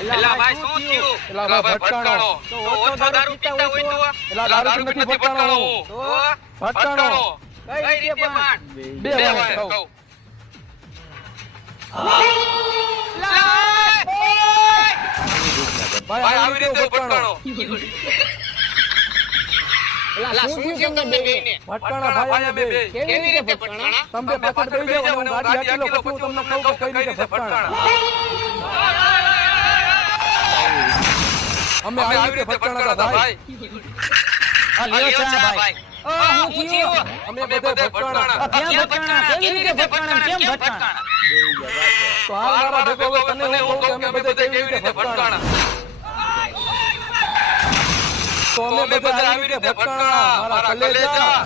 એલા ભાઈ શું થયું? એલા ભાઈ ભટકાણો. તો ઓછો દારૂ પીતા હોય તો એલા દારૂ નથી ભટકાણો હું. તો ભટકાણો કઈ રીતે પણ? બે વાર કહું. ભાઈ આવી રીતે ભટકાણો. એલા શું થયું તમને બેયને? ભટકાણા ભાઈ અમે બે. કેવી રીતે ભટકાણા? તમે પાછળ બેસી જાવ અને હું ગાડી હાકી લો પછી હું તમને કહું કે કઈ રીતે ભટકાણા. અમે આવી રીતે ભટકાણા હતા ભાઈ. આ લ્યો ચા ભાઈ. હું થયું? અમે બધે ભટકાણા. ક્યાં ભટકાણા? કેવી રીતે ભટકાણા? કેમ ભટકાણા? તો હાલ મારા ભેગો હવે તને હું કહું કે અમે બધે કેવી રીતે ભટકાણા. તો અમે બધે આવી રીતે ભટકાણા મારા કલેજા.